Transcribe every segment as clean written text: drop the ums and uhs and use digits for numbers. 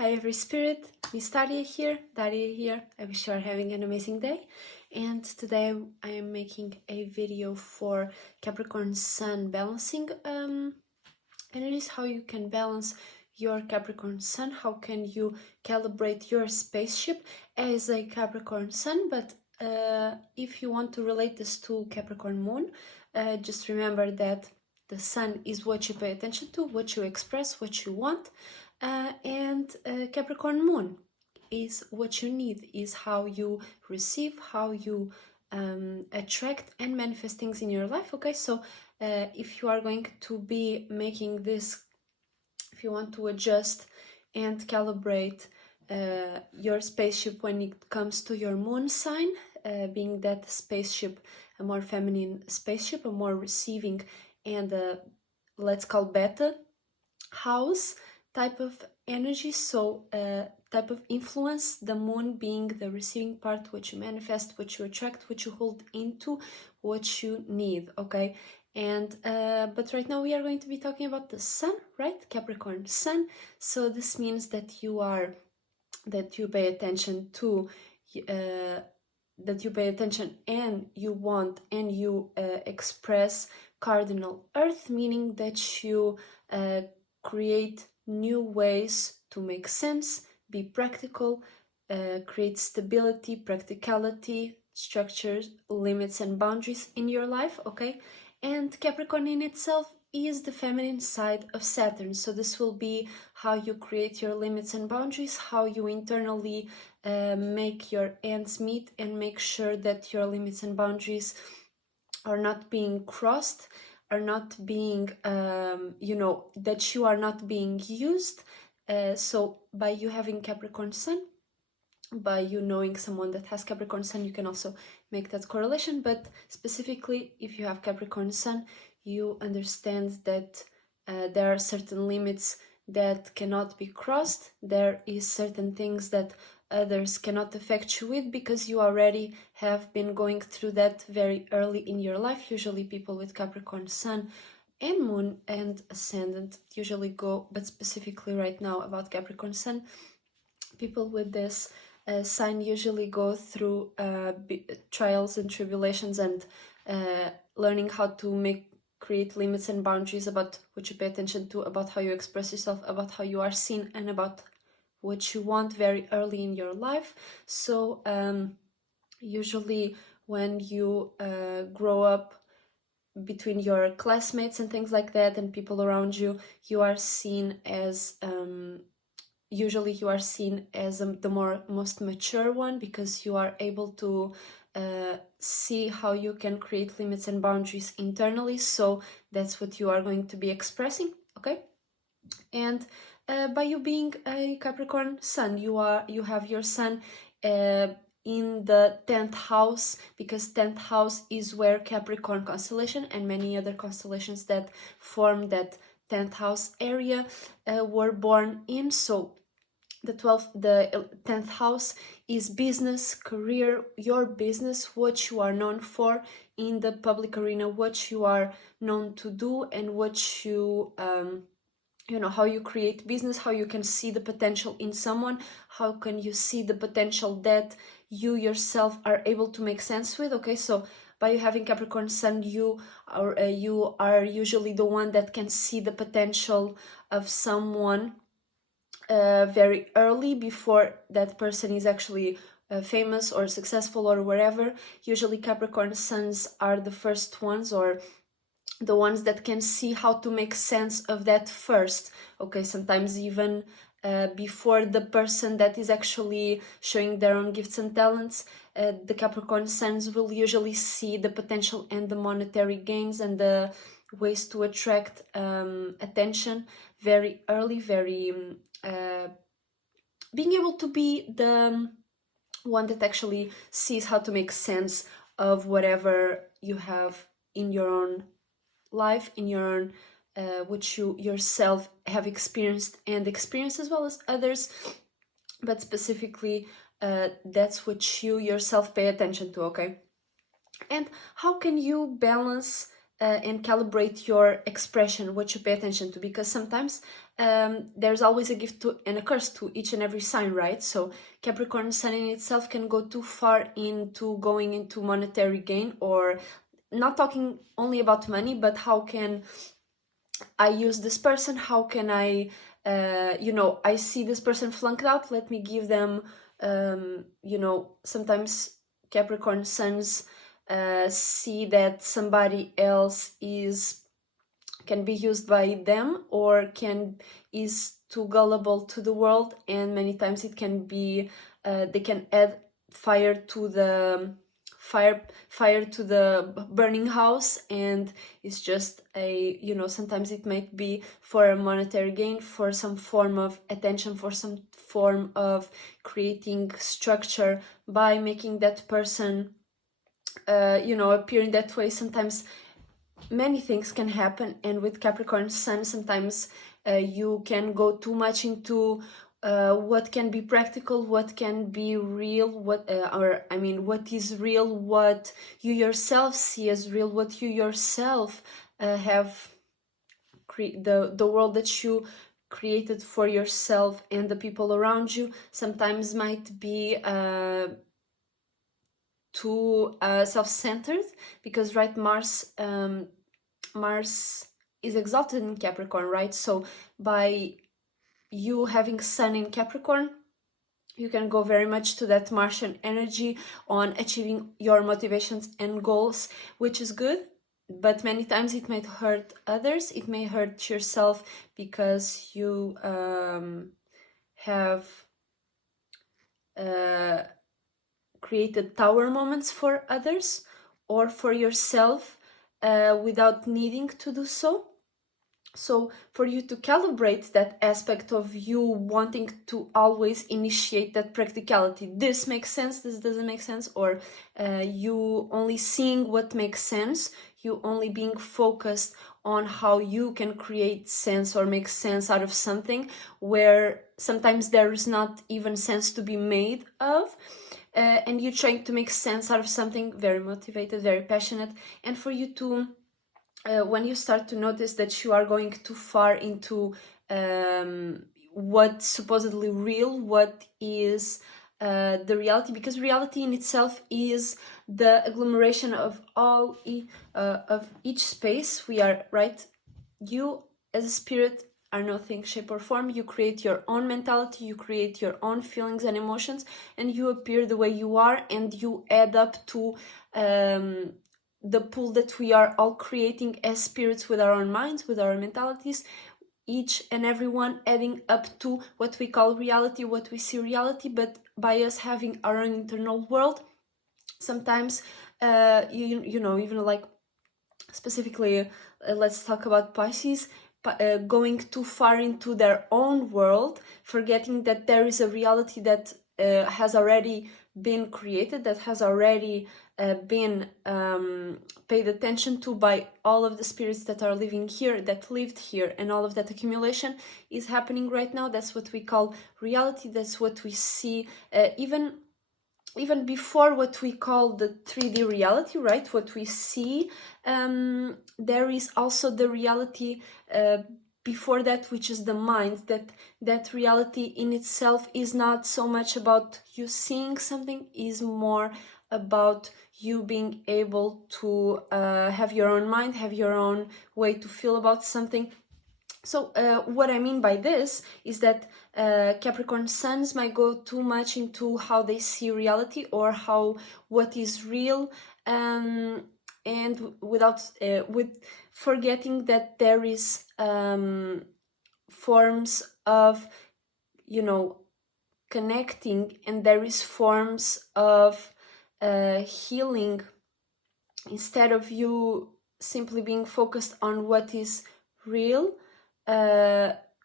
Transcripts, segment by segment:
Hi every spirit, Miss Daria here. I wish you are having an amazing day. And today I am making a video for Capricorn Sun balancing energies, how you can balance your Capricorn Sun, how can you calibrate your spaceship as a Capricorn Sun. But if you want to relate this to Capricorn Moon, just remember that the Sun is what you pay attention to, what you express, what you want. And Capricorn Moon is what you need, is how you receive, how you attract and manifest things in your life. Okay, so if you are going to be making this, if you want to adjust and calibrate your spaceship when it comes to your moon sign, being that spaceship a more feminine spaceship, a more receiving and let's call beta house type of energy, so type of influence, the moon being the receiving part, what you manifest, what you attract, what you hold into, what you need. Okay, and but right now we are going to be talking about the Sun, right? Capricorn Sun. So this means that you pay attention to and you want and you express cardinal Earth, meaning that you create new ways to make sense, be practical, create stability, practicality, structures, limits and boundaries in your life. Okay, and Capricorn in itself is the feminine side of Saturn, so this will be how you create your limits and boundaries, how you internally make your ends meet and make sure that your limits and boundaries are not being crossed, are not being that you are not being used. So by you having Capricorn Sun, by you knowing someone that has Capricorn Sun, you can also make that correlation. But specifically, if you have Capricorn Sun, you understand that there are certain limits that cannot be crossed. There is certain things that others cannot affect you with, because you already have been going through that very early in your life. Usually people with Capricorn Sun and Moon and Ascendant usually go, but specifically right now about Capricorn Sun, people with this sign usually go through trials and tribulations and learning how to create limits and boundaries about what you pay attention to, about how you express yourself, about how you are seen, and about what you want very early in your life. So usually when you grow up between your classmates and things like that and people around you, you are seen as usually you are seen as the most mature one, because you are able to see how you can create limits and boundaries internally. So that's what you are going to be expressing. Okay, and by you being a Capricorn Sun, you have your Sun in the 10th house, because 10th house is where Capricorn constellation and many other constellations that form that 10th house area were born in. So the 10th house is business, career, your business, what you are known for in the public arena, what you are known to do, and what you how you create business, how you can see the potential in someone, how can you see the potential that you yourself are able to make sense with. Okay, so by you having Capricorn Sun, you are usually the one that can see the potential of someone very early, before that person is actually famous or successful or wherever. Usually Capricorn Suns are the first ones, or the ones that can see how to make sense of that first. Okay, sometimes even before the person that is actually showing their own gifts and talents, the Capricorn Suns will usually see the potential and the monetary gains and the ways to attract attention very early, very being able to be the one that actually sees how to make sense of whatever you have in your own life, in your own which you yourself have experienced and experience as well as others, but specifically that's what you yourself pay attention to. Okay, and how can you balance and calibrate your expression, what you pay attention to, because sometimes there's always a gift and a curse to each and every sign, right? So Capricorn sun in itself can go too far into going into monetary gain, or not talking only about money, but how can I use this person? How can I, I see this person flunked out, let me give them, sometimes Capricorn suns see that somebody else can be used by them, or is too gullible to the world, and many times it can be they can add fire to the burning house, and it's just sometimes it might be for a monetary gain, for some form of attention, for some form of creating structure by making that person appear in that way. Sometimes many things can happen, and with Capricorn sun sometimes you can go too much into what can be practical, what can be real, what is real, what you yourself see as real, what you yourself have the world that you created for yourself and the people around you sometimes might be too self-centered, because right, Mars is exalted in Capricorn, right? So by you having sun in Capricorn, you can go very much to that Martian energy on achieving your motivations and goals, which is good, but many times it might hurt others, it may hurt yourself, because you have created tower moments for others or for yourself without needing to do so. So for you to calibrate that aspect of you wanting to always initiate that practicality, this makes sense, this doesn't make sense, or you only seeing what makes sense, you only being focused on how you can create sense or make sense out of something where sometimes there is not even sense to be made of. And you're trying to make sense out of something, very motivated, very passionate, and for you to when you start to notice that you are going too far into what's supposedly real, what is the reality, because reality in itself is the agglomeration of all of each space. We are, right? You as a spirit are nothing, shape or form. You create your own mentality, you create your own feelings and emotions, and you appear the way you are, and you add up to the pool that we are all creating as spirits with our own minds, with our mentalities, each and everyone adding up to what we call reality, what we see reality. But by us having our own internal world, sometimes even like specifically let's talk about Pisces, going too far into their own world, forgetting that there is a reality that has already been created, that has already been paid attention to by all of the spirits that are living here, that lived here, and all of that accumulation is happening right now. That's what we call reality. That's what we see, even before what we call the 3D reality, right? What we see, there is also the reality before that, which is the mind. That reality in itself is not so much about you seeing something, is more about you being able to have your own mind, have your own way to feel about something. So what I mean by this is that Capricorn suns might go too much into how they see reality, or what is real, and without with forgetting that there is forms of connecting, and there is forms of healing, instead of you simply being focused on what is real,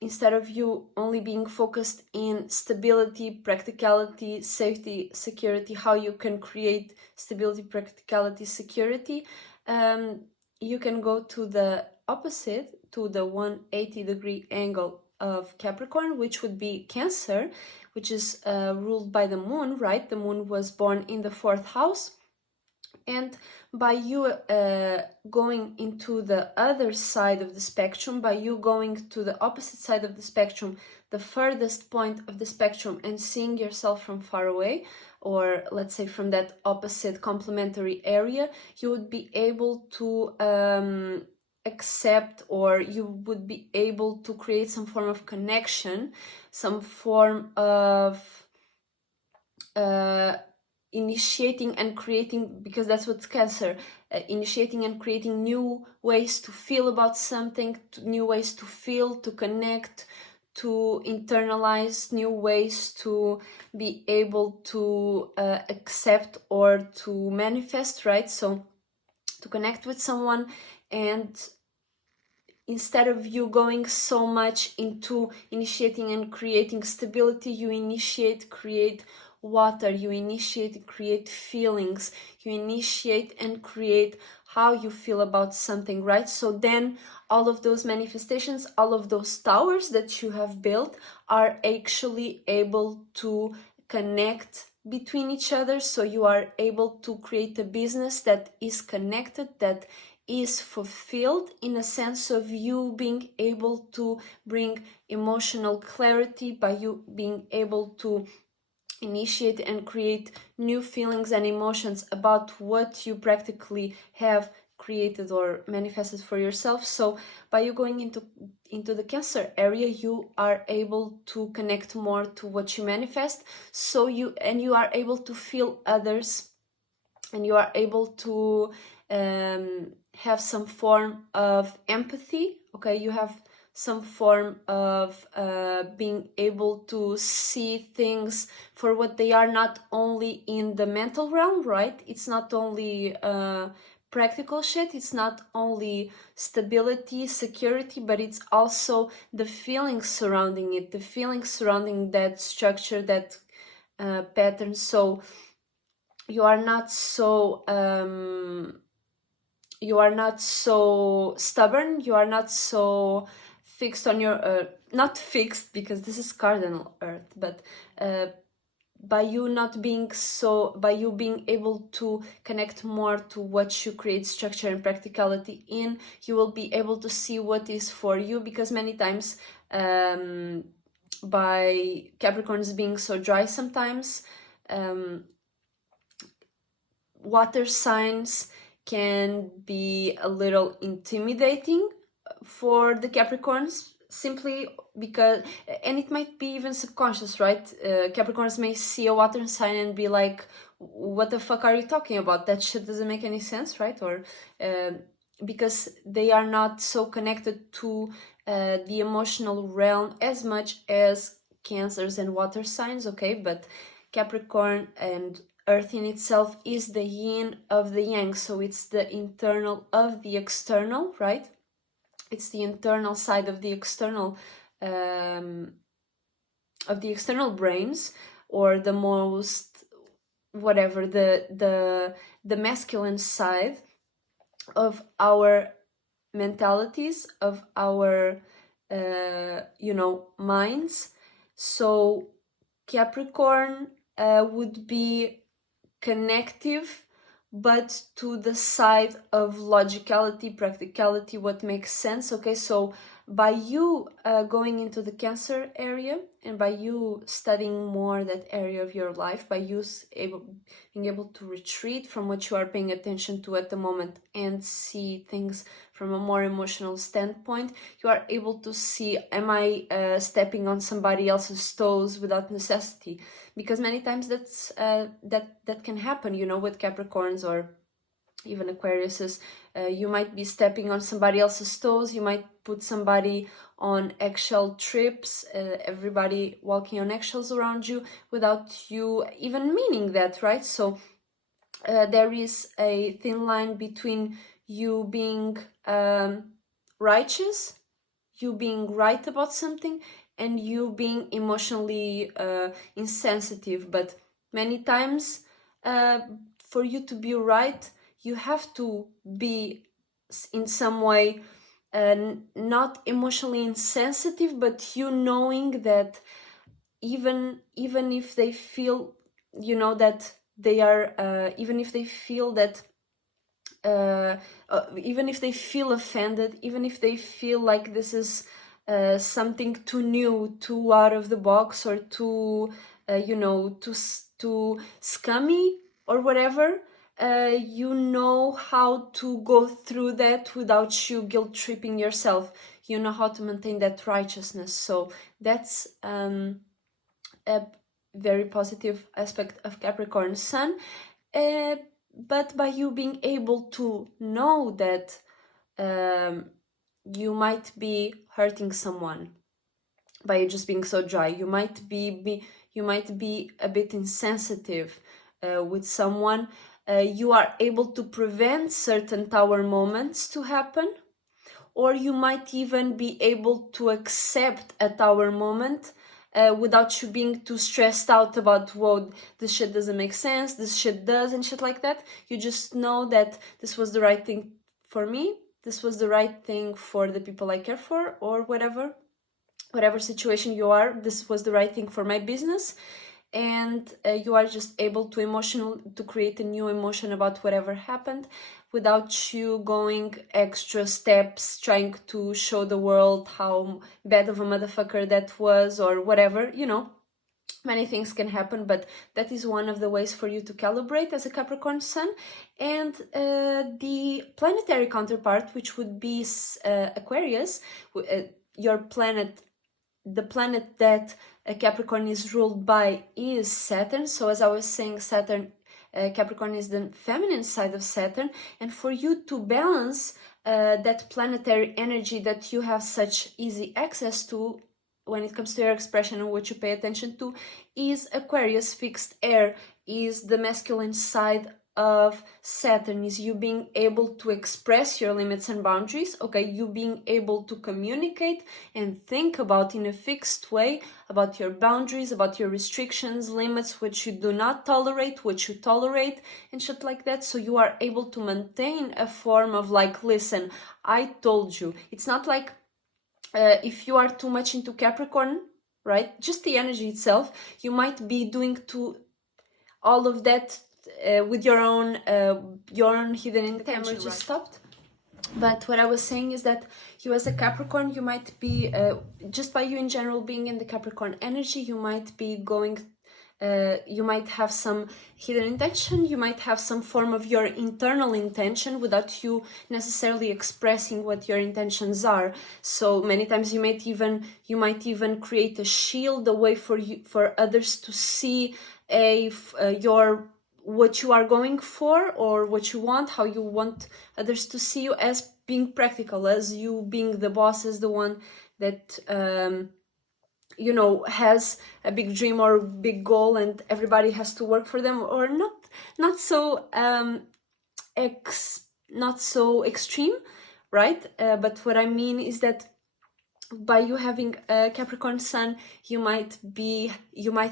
instead of you only being focused in stability, practicality, safety, security, how you can create stability, practicality, security, you can go to the opposite, to the 180-degree angle of Capricorn, which would be Cancer, which is ruled by the moon, right? The moon was born in the 4th house, And by you going into the other side of the spectrum, by you going to the opposite side of the spectrum, the furthest point of the spectrum, and seeing yourself from far away, or let's say from that opposite complementary area, you would be able to accept, or you would be able to create some form of connection, some form of initiating and creating, because that's what's Cancer, initiating and creating new ways to feel about something, new ways to feel, to connect, to internalize, new ways to be able to accept or to manifest, right? So to connect with someone, and instead of you going so much into initiating and creating stability, you initiate, create water, you initiate, create feelings, you initiate and create how you feel about something, right? So then all of those manifestations, all of those towers that you have built are actually able to connect between each other. So you are able to create a business that is connected, that is fulfilled, in a sense of you being able to bring emotional clarity, by you being able to initiate and create new feelings and emotions about what you practically have created or manifested for yourself. So by you going into the Cancer area, you are able to connect more to what you manifest. So you are able to feel others, and you are able to have some form of empathy. Okay, you have some form of being able to see things for what they are, not only in the mental realm, right? It's not only practical shit, it's not only stability, security, but it's also the feelings surrounding it, the feelings surrounding that structure, that pattern. So you are not so stubborn, you are not so fixed on your not fixed, because this is cardinal earth, but by you being able to connect more to what you create structure and practicality in, you will be able to see what is for you. Because many times by Capricorns being so dry sometimes, water signs can be a little intimidating for the Capricorns, simply because, and it might be even subconscious, right? Capricorns may see a water sign and be like, what the fuck are you talking about? That shit doesn't make any sense, right? Or because they are not so connected to the emotional realm as much as Cancers and water signs, okay? But Capricorn and Earth in itself is the yin of the yang, so it's the internal of the external, right? It's the internal side of the external brains, or the most whatever, the masculine side of our mentalities, of our minds. So Capricorn would be connective, but to the side of logicality, practicality, what makes sense. Okay, so by you going into the Cancer area, and by you studying more that area of your life, by you being able to retreat from what you are paying attention to at the moment and see things from a more emotional standpoint, you are able to see, am I stepping on somebody else's toes without necessity? Because many times that can happen, with Capricorns or even Aquariuses. You might be stepping on somebody else's toes, you might put somebody on eggshell trips, everybody walking on eggshells around you without you even meaning that, right? So there is a thin line between you being righteous, you being right about something, and you being emotionally insensitive. But many times for you to be right, you have to be in some way not emotionally insensitive, but you knowing that even if they feel that they are even if they feel that even if they feel offended, even if they feel like this is something too new, too out of the box, or too, too scummy or whatever, you know how to go through that without you guilt tripping yourself. You know how to maintain that righteousness. So that's a very positive aspect of Capricorn Sun. But by you being able to know that you might be hurting someone by you just being so dry, you might be a bit insensitive with someone, you are able to prevent certain tower moments to happen, or you might even be able to accept a tower moment without you being too stressed out about, whoa, this shit doesn't make sense, this shit does, and shit like that. You just know that this was the right thing for me, this was the right thing for the people I care for, or whatever situation you are, this was the right thing for my business. And you are just able to create a new emotion about whatever happened, without you going extra steps trying to show the world how bad of a motherfucker that was, or whatever, Many things can happen, but that is one of the ways for you to calibrate as a Capricorn Sun. And the planetary counterpart, which would be Aquarius, your planet, the planet that Capricorn is ruled by, is Saturn. So as I was saying, Capricorn is the feminine side of Saturn, and for you to balance that planetary energy that you have such easy access to when it comes to your expression and what you pay attention to, is Aquarius fixed air, is the masculine side of Saturn, is you being able to express your limits and boundaries, okay, you being able to communicate and think about in a fixed way about your boundaries, about your restrictions, limits, which you do not tolerate, which you tolerate, and shit like that. So you are able to maintain a form of like, listen, I told you. It's not like if you are too much into Capricorn, right, just the energy itself, you might be doing all of that with your own hidden intention. The camera just stopped. But what I was saying is that you as a Capricorn, you might be, just by you in general being in the Capricorn energy, you might be going, you might have some hidden intention, you might have some form of your internal intention without you necessarily expressing what your intentions are. So many times you might even create a shield, a way for others to see what you are going for, or what you want, how you want others to see you, as being practical, as you being the boss, as the one that has a big dream or big goal and everybody has to work for them, or not so extreme, right? But what I mean is that by you having a Capricorn Sun, you might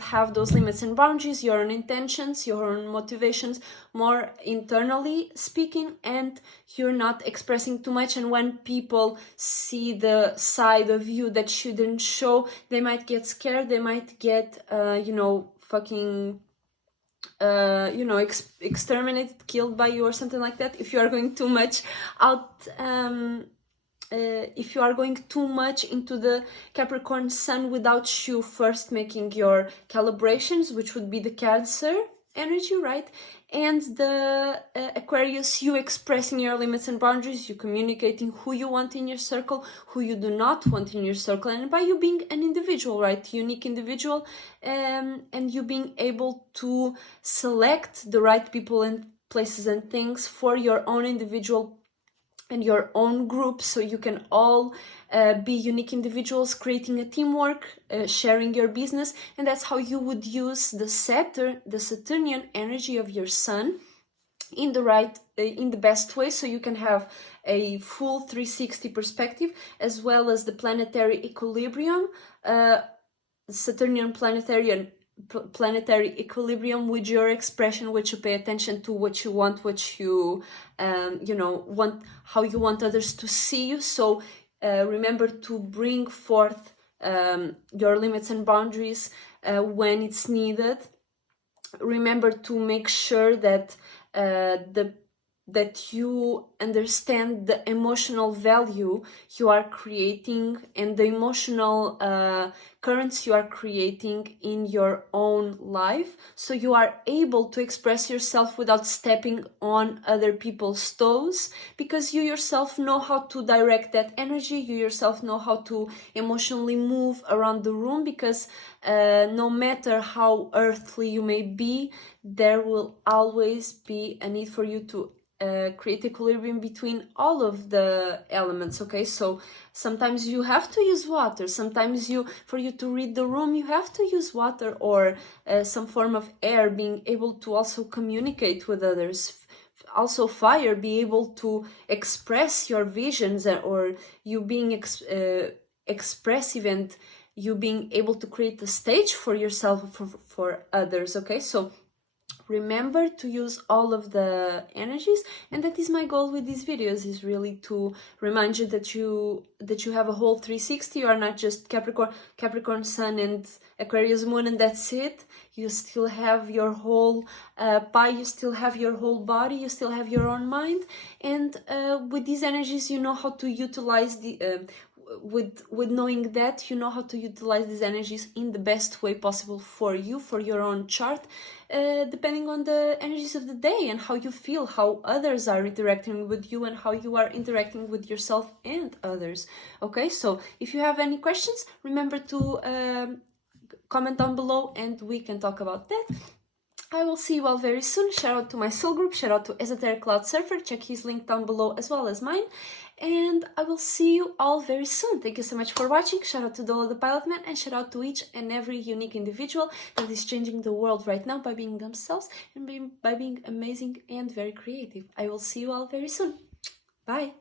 have those limits and boundaries, your own intentions, your own motivations, more internally speaking, and you're not expressing too much. And when people see the side of you that you didn't show, they might get scared, they might get exterminated, killed by you, or something like that, if you are going too much out if you are going too much into the Capricorn Sun without you first making your calibrations, which would be the Cancer energy, right? And the Aquarius, you expressing your limits and boundaries, you communicating who you want in your circle, who you do not want in your circle, and by you being an individual, right? Unique individual, and you being able to select the right people and places and things for your own individual and your own group, so you can all be unique individuals, creating a teamwork, sharing your business. And that's how you would use the Saturnian energy of your Sun in the best way, so you can have a full 360 perspective, as well as the planetary equilibrium, Saturnian planetary equilibrium with your expression, which you pay attention to, what you want, what you want, how you want others to see you. So remember to bring forth your limits and boundaries when it's needed. Remember to make sure that the that you understand the emotional value you are creating and the emotional currents you are creating in your own life, so you are able to express yourself without stepping on other people's toes, because you yourself know how to direct that energy, you yourself know how to emotionally move around the room, because no matter how earthly you may be, there will always be a need for you to create equilibrium between all of the elements. Okay, so sometimes you have to use water, sometimes for you to read the room you have to use water, or some form of air, being able to also communicate with others. Also fire, be able to express your visions, or you being expressive, and you being able to create a stage for yourself, for others. Okay, so remember to use all of the energies, and that is my goal with these videos, is really to remind you that you have a whole 360. You are not just Capricorn Sun and Aquarius Moon and that's it. You still have your whole pie, you still have your whole body, you still have your own mind, and with these energies you know how to utilize the with knowing that, you know how to utilize these energies in the best way possible for you, for your own chart, depending on the energies of the day and how you feel, how others are interacting with you, and how you are interacting with yourself and others. Okay, so if you have any questions, remember to comment down below and we can talk about that. I will see you all very soon. Shout out to my soul group, shout out to Esotericcloudsurfer, check his link down below as well as mine, and I will see you all very soon. Thank you so much for watching. Shout out to Dolo the Pilot Man, and shout out to each and every unique individual that is changing the world right now by being themselves and by being amazing and very creative. I will see you all very soon. Bye!